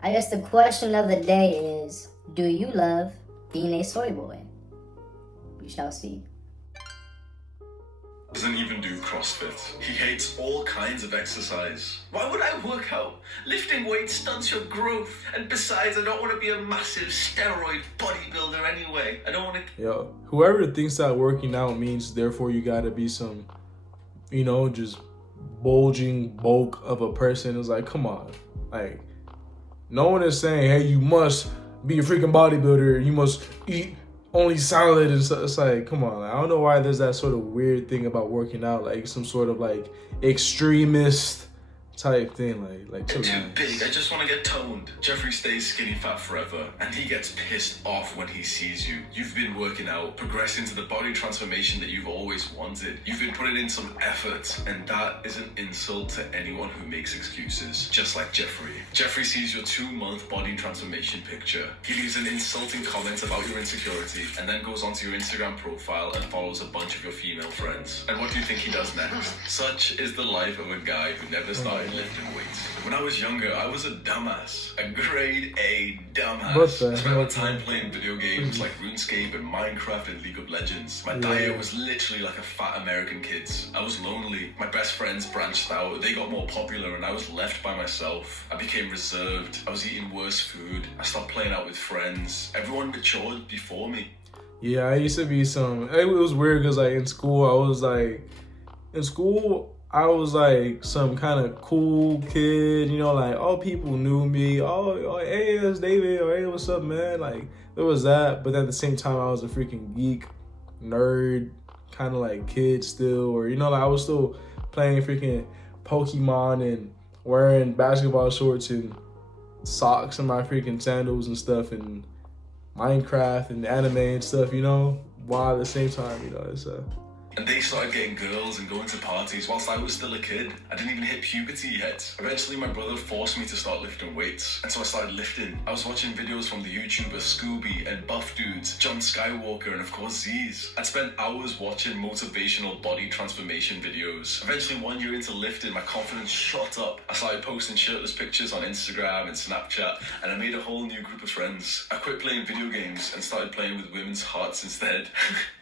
I guess the question of the day is, do you love being a soy boy? We shall see. Doesn't even do CrossFit. He hates all kinds of exercise. Why would I work out? Lifting weights stunts your growth. And besides, I don't want to be a massive steroid bodybuilder anyway. I don't want to... Yo, whoever thinks that working out means therefore you gotta be some, you know, just bulging bulk of a person is like, come on. Like, no one is saying, hey, you must be a freaking bodybuilder. You must eat only salad and stuff. It's like, come on. I don't know why there's that sort of weird thing about working out, like some sort of like extremist type thing, like too big. I just want to get toned. Jeffrey stays skinny fat forever, and he gets pissed off when he sees you. You've been working out, progressing to the body transformation that you've always wanted. You've been putting in some effort, and that is an insult to anyone who makes excuses, just like Jeffrey. Jeffrey sees your 2-month body transformation picture. He leaves an insulting comment about your insecurity, and then goes onto your Instagram profile and follows a bunch of your female friends. And what do you think he does next? Such is the life of a guy who never started lifting weights. When I was younger, I was a dumbass. A grade A dumbass. I spent my time playing video games like RuneScape and Minecraft and League of Legends. My diet was literally like a fat American kid's. I was lonely. My best friends branched out. They got more popular and I was left by myself. I became reserved. I was eating worse food. I stopped playing out with friends. Everyone matured before me. Yeah, I used to be it was weird because like in school, I was like some kind of cool kid, you know, like, oh, people knew me. Oh, hey, it's David. Or hey, what's up, man? Like, there was that. But at the same time, I was a freaking geek, nerd, kind of like kid still. Or, you know, like I was still playing freaking Pokemon and wearing basketball shorts and socks and my freaking sandals and stuff and Minecraft and anime and stuff, you know, while at the same time, you know, it's And they started getting girls and going to parties whilst I was still a kid. I didn't even hit puberty yet. Eventually, my brother forced me to start lifting weights, and so I started lifting. I was watching videos from the YouTubers Scooby and Buff Dudes, John Skywalker, and of course Z's. I'd spent hours watching motivational body transformation videos. Eventually, 1 year into lifting, my confidence shot up. I started posting shirtless pictures on Instagram and Snapchat, and I made a whole new group of friends. I quit playing video games and started playing with women's hearts instead.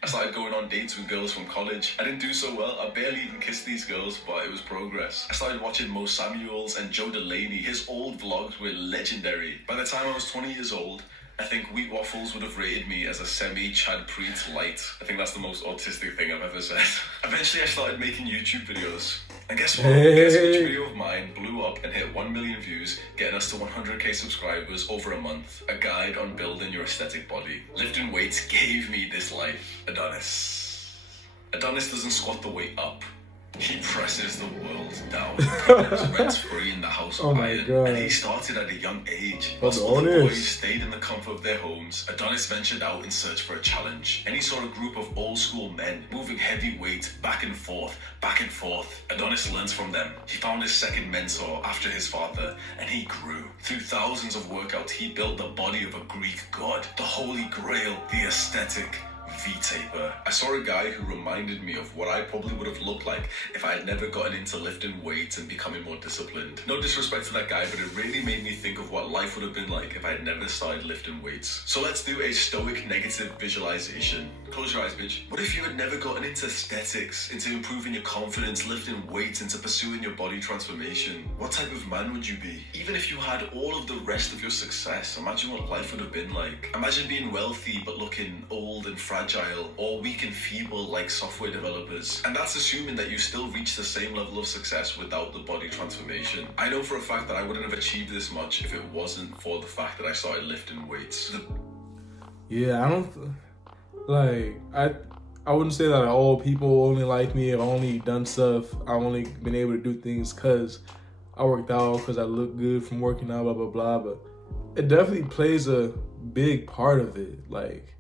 I started going on dates with girls from college. I didn't do so well. I barely even kissed these girls, but it was progress. I started watching Mo Samuels and Joe Delaney. His old vlogs were legendary. By the time I was 20 years old, I think Wheat Waffles would have rated me as a semi-Chad Preet light. I think that's the most autistic thing I've ever said. Eventually, I started making YouTube videos. And guess what? Guess which video of mine blew up and hit 1 million views, getting us to 100k subscribers over a month. A guide on building your aesthetic body. Lifting weights gave me this life. Adonis. Adonis doesn't squat the weight up. He presses the world down. He lives rent-free in the house of iron. And he started at a young age. Whilst other boys stayed in the comfort of their homes, Adonis ventured out in search for a challenge. And he saw a group of old-school men moving heavy weight back and forth, back and forth. Adonis learns from them. He found his second mentor after his father, and he grew. Through thousands of workouts, he built the body of a Greek god, the Holy Grail, the aesthetic V-taper. I saw a guy who reminded me of what I probably would have looked like if I had never gotten into lifting weights and becoming more disciplined. No disrespect to that guy, but it really made me think of what life would have been like if I had never started lifting weights. So let's do a stoic negative visualization. Close your eyes, bitch. What if you had never gotten into aesthetics, into improving your confidence, lifting weights, into pursuing your body transformation? What type of man would you be? Even if you had all of the rest of your success, imagine what life would have been like. Imagine being wealthy but looking old and fragile, or weak and feeble like software developers. And that's assuming that you still reach the same level of success without the body transformation. I know for a fact that I wouldn't have achieved this much if it wasn't for the fact that I started lifting weights. Yeah, I wouldn't say that all people only like me. I've only done stuff. I've only been able to do things because I worked out, because I look good from working out, blah, blah, blah. But it definitely plays a big part of it. Like,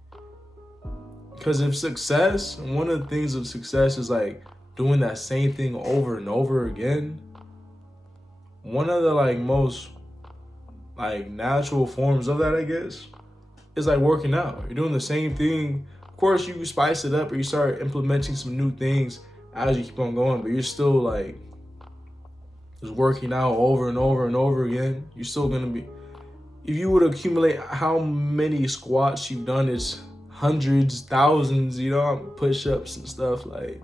because if success, one of the things of success is like doing that same thing over and over again. One of the like most like natural forms of that, I guess, is like working out. You're doing the same thing. Of course, you spice it up or you start implementing some new things as you keep on going, but you're still like just working out over and over and over again. You're still gonna be, if you would accumulate how many squats you've done, it's hundreds, thousands, you know, push-ups and stuff, like,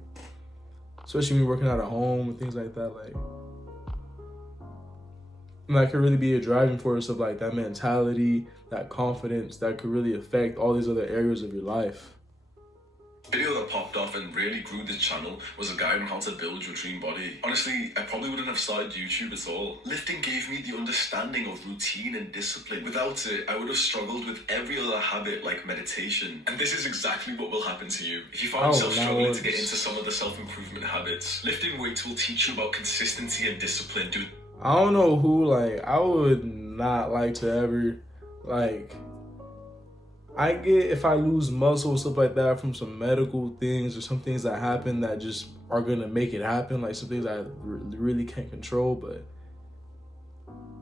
especially when you're working out at home and things like that, like, and that could really be a driving force of like that mentality, that confidence that could really affect all these other areas of your life. Video that popped off and really grew this channel was a guide on how to build your dream body. Honestly, I probably wouldn't have started YouTube at all. Lifting gave me the understanding of routine and discipline. Without it, I would have struggled with every other habit like meditation. And this is exactly what will happen to you. If you find yourself struggling to get into some of the self-improvement habits, lifting weights will teach you about consistency and discipline. Dude, I don't know who, like, I would not like to ever, like, I get if I lose muscle and stuff like that from some medical things or some things that happen that just are gonna make it happen, like some things I really can't control. But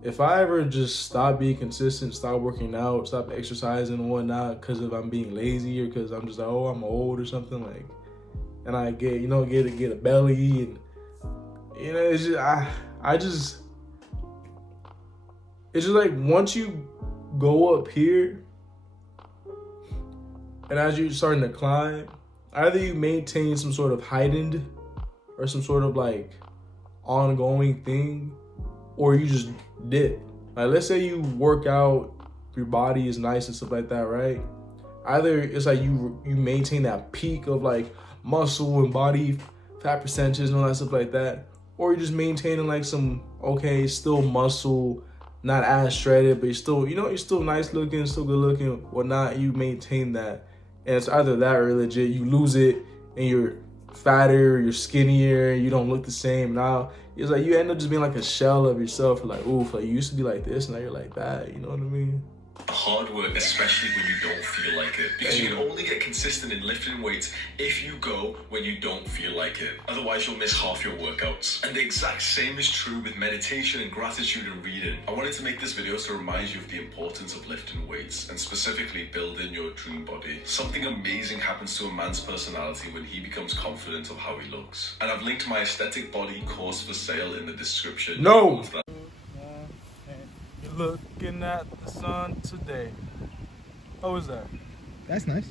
if I ever just stop being consistent, stop working out, stop exercising and whatnot because of I'm being lazy or because I'm just like, oh, I'm old or something, like, and I get, you know, get a belly and, you know, it's just it's just like once you go up here and as you're starting to climb, either you maintain some sort of heightened or some sort of like ongoing thing, or you just dip. Like, let's say you work out, your body is nice and stuff like that, right? Either it's like you maintain that peak of like muscle and body fat percentages and all that stuff like that, or you're just maintaining like some, okay, still muscle, not as shredded, but you're still, you know, you're still nice looking, still good looking, whatnot. You maintain that. And it's either that or legit, you lose it and you're fatter, you're skinnier, you don't look the same. Now, it's like you end up just being like a shell of yourself. You're like, oof, like you used to be like this, now you're like that, you know what I mean? hard work, especially when you don't feel like it. Because you can only get consistent in lifting weights if you go when you don't feel like it. Otherwise, you'll miss half your workouts. And the exact same is true with meditation and gratitude and reading. I wanted to make this video to remind you of the importance of lifting weights and specifically building your dream body. Something amazing happens to a man's personality when he becomes confident of how he looks. And I've linked my aesthetic body course for sale in the description. No! You're looking at the sun today. How was that? That's nice.